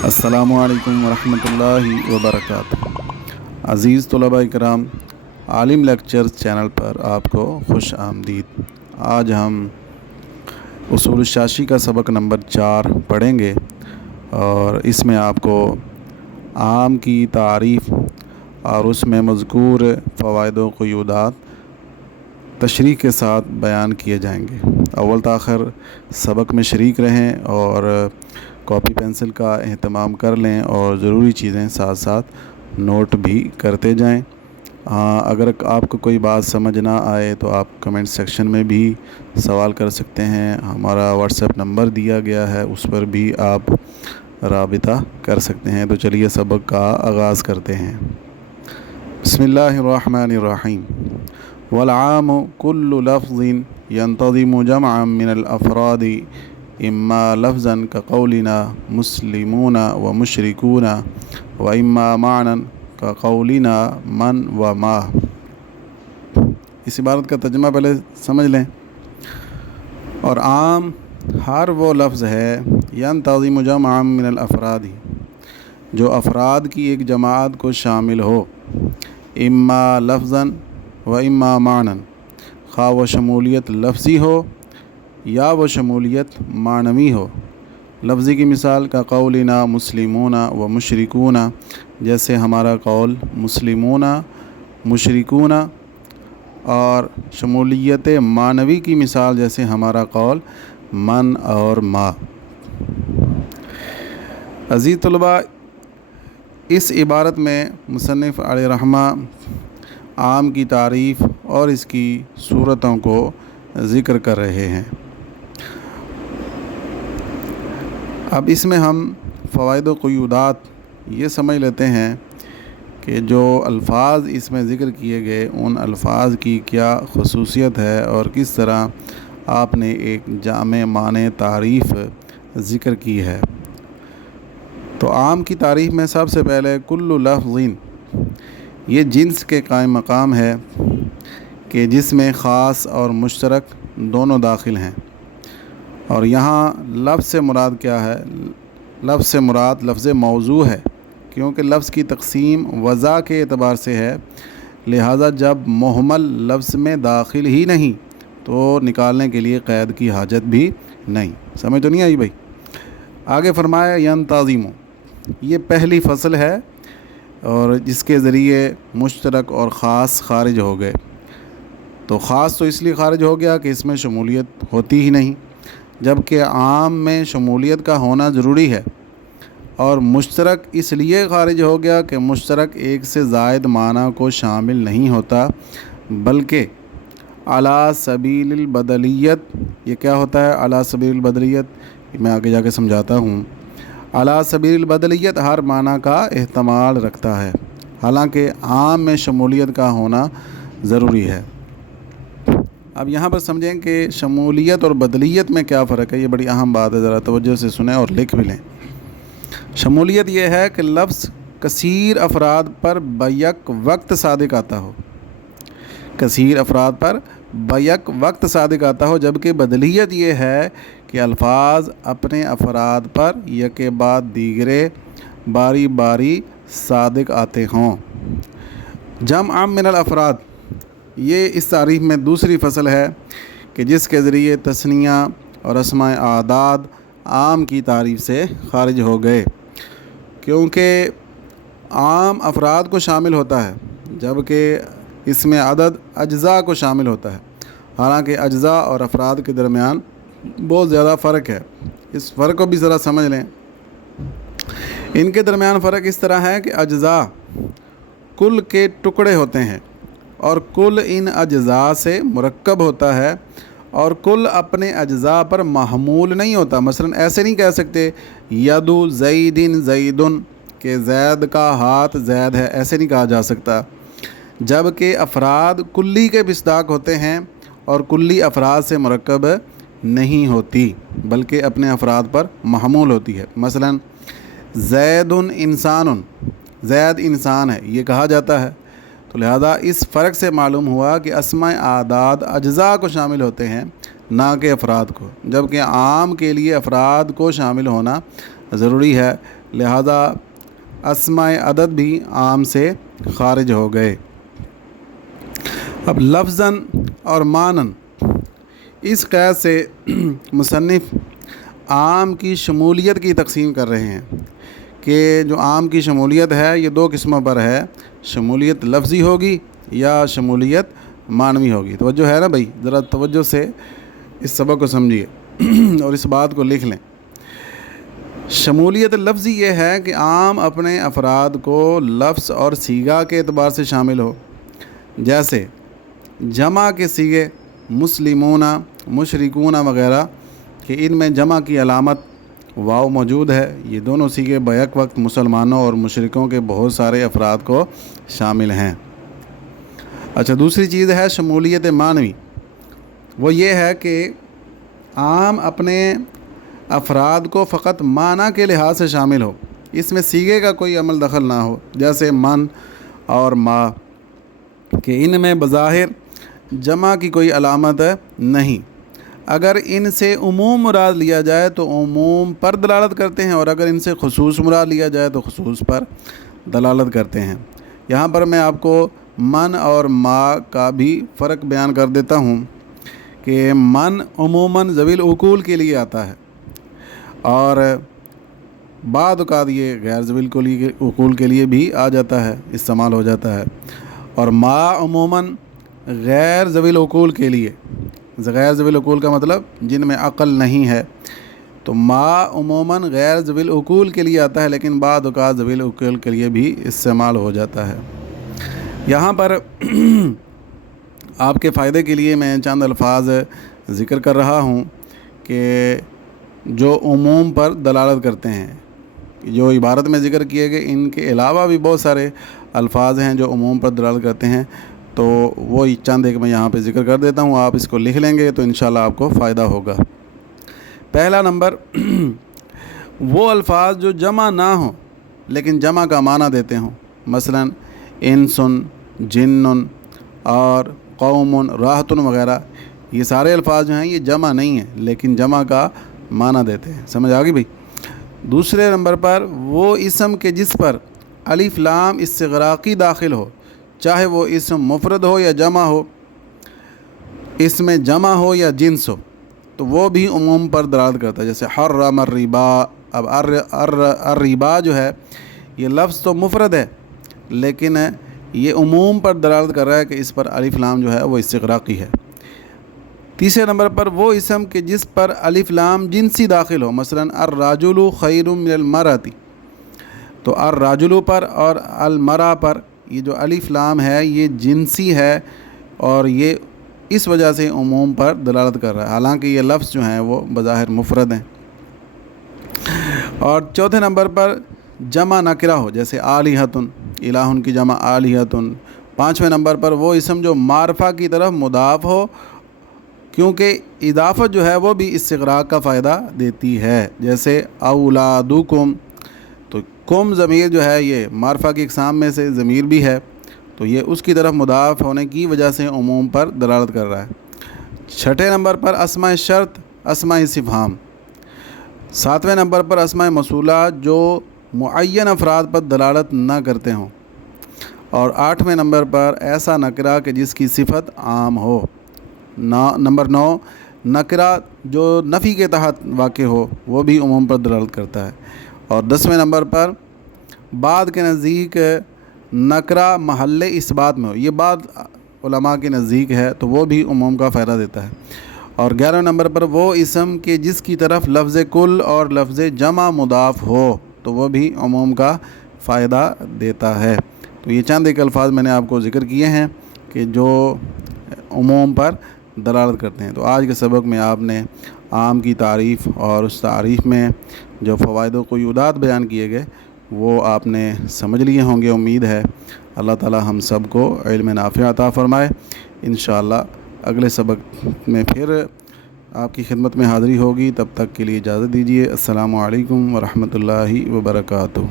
अस्सलामु अलैकुम वरहमतुल्लाहि वबरकातुहू। अज़ीज़ तलबा इकराम, आलिम लेक्चर्स चैनल पर आपको खुश आमदीद। आज हम उसूल शाशी का सबक नंबर 4 पढ़ेंगे और इसमें आपको आम की तारीफ़ और उसमें मज़कूर फ़वाइद व क़ुयूदात तशरीह के साथ बयान किए जाएंगे। अव्वल ताख़िर सबक में शरीक रहें और कॉपी पेंसिल का एहतमाम कर लें और ज़रूरी चीज़ें साथ साथ नोट भी करते जाएं। अगर आपको कोई बात समझ ना आए तो आप कमेंट सेक्शन में भी सवाल कर सकते हैं। हमारा व्हाट्सएप नंबर दिया गया है, उस पर भी आप राबिता कर सकते हैं। तो चलिए सबक का आगाज़ करते हैं। बिस्मिल्लाहिर्रहमानिर्रहीम। वल आम कुल्लु लफ्ज़िन यंतज़िमु जमअन मिनल अफ़रादि इम्मा लफ्ज़न का कौलिना मुस्लिमूना व मुशरिकूना व इम्मा मानन का कौलिना मन व मा। इस इबारत का तर्जुमा पहले समझ लें। और आम हर वो लफ्ज़ है यंतज़िमु जमअन मिनल अफ़रादि, जो अफ़राद की एक जमात को शामिल हो, इम्मा लफ्ज़न व इम्मा मानन, खा व शमूलियत लफ्ज़ी हो या वो शमूलियत मानवी हो। लफ्ज़ी की मिसाल का कौलिना मुस्लिमूना व मुशरिकूना, जैसे हमारा कौल मुस्लिमूना मुशरिकूना, और शमूलियत मानवी की मिसाल जैसे हमारा कौल मन और मा। अज़ीज़ तलबा, इस इबारत में मुसन्निफ़ अलैहिर्रहमा आम की तारीफ़ और इसकी सूरतों को ज़िक्र कर रहे हैं। अब इसमें हम फ़वाइद व क़ुयूदात ये समझ लेते हैं कि जो अल्फाज इसमें ज़िक्र किए गए उन अल्फाज की क्या ख़ुसूसियत है और किस तरह आपने एक जामे माने तारीफ़ ज़िक्र की है। तो आम की तारीफ़ में सबसे पहले कुल्लु लफ्ज़िन, ये जिन्स के कायम मकाम है कि जिसमें ख़ास और मुश्तरक दोनों दाखिल हैं। और यहाँ लफ्ज़ से मुराद क्या है? लफ्ज़ से मुराद लफ्ज़ मौजू है, क्योंकि लफ्ज़ की तक़सीम वज़ा के एतबार से है। लिहाजा जब मुहम्मल लफ्ज़ में दाखिल ही नहीं तो निकालने के लिए क़ैद की हाजत भी नहीं। समझ तो नहीं आई भाई? आगे फरमाया यंताज़िमु, ये पहली फ़सल है और जिसके ज़रिए मुश्तरक और ख़ास खारिज हो गए। तो ख़ास तो इसलिए खारिज हो गया कि इसमें शमूलियत होती ही नहीं, जबकि आम में शमूलियत का होना ज़रूरी है। और मुश्तरक इसलिए खारिज हो गया कि मुश्तरक एक से ज़ायद माना को शामिल नहीं होता, बल्कि अला सबीलिल बदलियत। ये क्या होता है अला सबीलिल बदलियत? मैं आगे जाके समझाता हूँ। अला सबीलिल बदलियत हर माना का एहतमाल रखता है, हालांकि आम में शमूलियत का होना ज़रूरी है। अब यहाँ पर समझें कि शमूलियत और बदलियत में क्या फ़र्क है। ये बड़ी अहम बात है, ज़रा तवज्जो से सुने और लिख भी लें। शमूलियत ये है कि लफ्ज़ कसीर अफराद पर बैक वक्त सादिक आता हो, कसीर अफराद पर बैक वक्त सादिक आता हो, जबकि बदलियत ये है कि अल्फाज अपने अफराद पर यके बाद दीगरे बारी बारी सादिक आते हों। जमअ मिनल अफराद, ये इस तारीफ़ में दूसरी फ़सल है कि जिसके ज़रिए तस्निया और अस्माए आदाद आम की तारीफ़ से खारिज हो गए, क्योंकि आम अफराद को शामिल होता है जबकि इसमें अदद अज्ज़ा को शामिल होता है। हालांकि अज्ज़ा और अफराद के दरमियान बहुत ज़्यादा फ़र्क है। इस फ़र्क को भी ज़रा समझ लें। इनके दरमियान फ़र्क इस तरह है कि अज्ज़ा कुल के टुकड़े होते हैं और कुल इन अज्ज़ा से मुरक्कब होता है, और कुल अपने अज्ज़ा पर महमूल नहीं होता। मसलन ऐसे नहीं कह सकते यदु ज़ैदिन ज़ैदुन, के ज़ैद का हाथ ज़ैद है, ऐसे नहीं कहा जा सकता। जबकि अफराद कुल्ली के मिस्दाक होते हैं और कुल्ली अफराद से मुरक्कब नहीं होती, बल्कि अपने अफराद पर महमूल होती है। मसलन ज़ैदुन इंसानुन, ज़ैद इंसान है, ये कहा जाता है। तो लिहाजा इस फ़र्क से मालूम हुआ कि अस्माए आदाद अज्ज़ा को शामिल होते हैं, ना कि अफराद को, जबकि आम के लिए अफराद को शामिल होना ज़रूरी है। लिहाजा अस्माए अदद भी आम से खारिज हो गए। अब लफ्ज़न और मानन इस क़ैद से मुसन्निफ़ आम की शमूलियत की तकसीम कर रहे हैं कि जो आम की शमूलियत है ये दो किस्मों पर है, शमूलियत लफ्ज़ी होगी या शमूलियत मानवी होगी। तवज्जो है ना भाई, ज़रा तवज्जो से इस सबक को समझिए और इस बात को लिख लें। शमूलियत लफ्ज़ी ये है कि आम अपने अफराद को लफ्ज़ और सीगा के एतबार से शामिल हो, जैसे जमा के सीगे मुस्लिमूना, मुशरिकूना वग़ैरह कि इनमें जमा की अलामत वाव मौजूद है। ये दोनों सीगे बैक वक्त मुसलमानों और मुशरिकों के बहुत सारे अफराद को शामिल हैं। अच्छा, दूसरी चीज़ है शमूलियत मानवी, वो ये है कि आम अपने अफराद को फ़कत माना के लिहाज से शामिल हो, इसमें सीगे का कोई अमल दखल ना हो, जैसे मन और मा कि इनमें बज़ाहिर जमा की कोई अलामत नहीं। अगर इनसे उमूम मुराद लिया जाए तो उमूम पर दलालत करते हैं, और अगर इनसे खुसूस मुराद लिया जाए तो खुसूस पर दलालत करते हैं। यहाँ पर मैं आपको मन और मा का भी फ़र्क बयान कर देता हूँ कि मन उमूमन ज़वील उकूल के लिए आता है और बाद औक़ात ये गैर ज़वील उकूल के लिए भी आ जाता है, इस्तेमाल हो जाता है। और मा उमूमन गैर ज़वील उकूल के लिए, गैर ज़वील उकूल का मतलब जिनमें अक़ल नहीं है, तो मा उमूमन गैर ज़वील उकूल के लिए आता है, लेकिन बाद औक़ात ज़वील उकूल के लिए भी इस्तेमाल हो जाता है। यहाँ पर आपके फ़ायदे के लिए मैं चंद अल्फाज ज़िक्र कर रहा हूँ कि जो उमूम पर दलालत करते हैं। जो इबारत में ज़िक्र किए गए इनके अलावा भी बहुत सारे अल्फाज हैं जो उमूम पर दलालत करते हैं, तो वो चंद एक मैं यहाँ पे ज़िक्र कर देता हूँ। आप इसको लिख लेंगे तो इंशाल्लाह आपको फ़ायदा होगा। पहला नंबर वो अल्फाज जो जमा ना हो लेकिन जमा का माना देते हों, मसलन इंसुन, जिन्नुन और कौमुन, राहतुन वग़ैरह, ये सारे अल्फाज जो हैं ये जमा नहीं हैं लेकिन जमा का माना देते हैं। समझ आ गई भाई। दूसरे नंबर पर वो इसम के जिस पर अलिफ लाम इस्तिग़राक़ी दाखिल हो, चाहे वो इसम मुफ़रद हो या जमा हो, इसमें जमा हो या जिन्स हो, तो वो भी उमूम पर दलालत करता है। जैसे हर्रम रिबा। अब अर्रिबा जो है ये लफ्ज़ तो मुफ़रद है लेकिन ये उमूम पर दलालत कर रहा है कि इस पर अलिफ लाम जो है वो इस्तिग़राक़ी है। तीसरे नंबर पर वो इसम के जिस पर अलिफ लाम जिनसी दाखिल हो, मसलन अर्राजुलु खैरुम मिनल मरअति, तो अर्राजुलु पर और अलमरा पर ये जो अलिफ लाम है ये जिनसी है और ये इस वजह से उमूम पर दलालत कर रहा है, हालांकि ये लफ्ज़ जो हैं वो बज़ाहिर मुफ़रद हैं। और चौथे नंबर पर जमा नकरा हो, जैसे आलिहतुन, इलाहुन की जमा आलिहतुन। पाँचवें नंबर पर वो इसम जो मारफा की तरफ मुदाफ़ हो, क्योंकि इदाफ़त जो है वो भी इस्तिग़राक़ का फ़ायदा देती है, जैसे औलादुकुम, तो कुम ज़मीर जो है ये मारफा की इक़साम में से ज़मीर भी है, तो ये उसकी तरफ मुदाफ़ होने की वजह से उमूम पर दलालत कर रहा है। छठे नंबर पर अस्माए शर्त, अस्माए इस्तिफ़हाम। सातवें नंबर पर अस्माए मौसूला जो मुअय्यन अफराद पर दलालत न करते हों। और आठवें नंबर पर ऐसा नकरा कि जिसकी सिफत आम हो। नंबर 9 नकरा जो नफ़ी के तहत वाक़ हो, वो भी उमूम पर दलालत करता है। और 10वें नंबर पर बाद के नज़दीक नकरा महल्ले इस्बात में हो, ये बाद उलमा के नज़दीक है तो वो भी उमूम का फ़ायदा देता है। और 11वें नंबर पर वो इसम के जिसकी तरफ लफ्ज़ कुल और लफ्ज़ जमा मुदाफ़ हो, तो वो भी उमूम का फ़ायदा देता है। तो ये चंद एक अल्फाज मैंने आपको ज़िक्र किए हैं कि जो उमूम पर दलालत करते हैं। तो आज के सबक में आपने आम की तारीफ़ और उस तारीफ़ में जो फ़वाइद व क़ुयूदात बयान किए गए वो आपने समझ लिए होंगे, उम्मीद है। अल्लाह ताला हम सब को इल्म नाफ़िअ अता फ़रमाए। इंशाअल्लाह अगले सबक में फिर आपकी खिदमत में हाज़िरी होगी, तब तक के लिए इजाज़त दीजिए। अस्सलामु अलैकुम व रहमतुल्लाहि व बरकातुहू।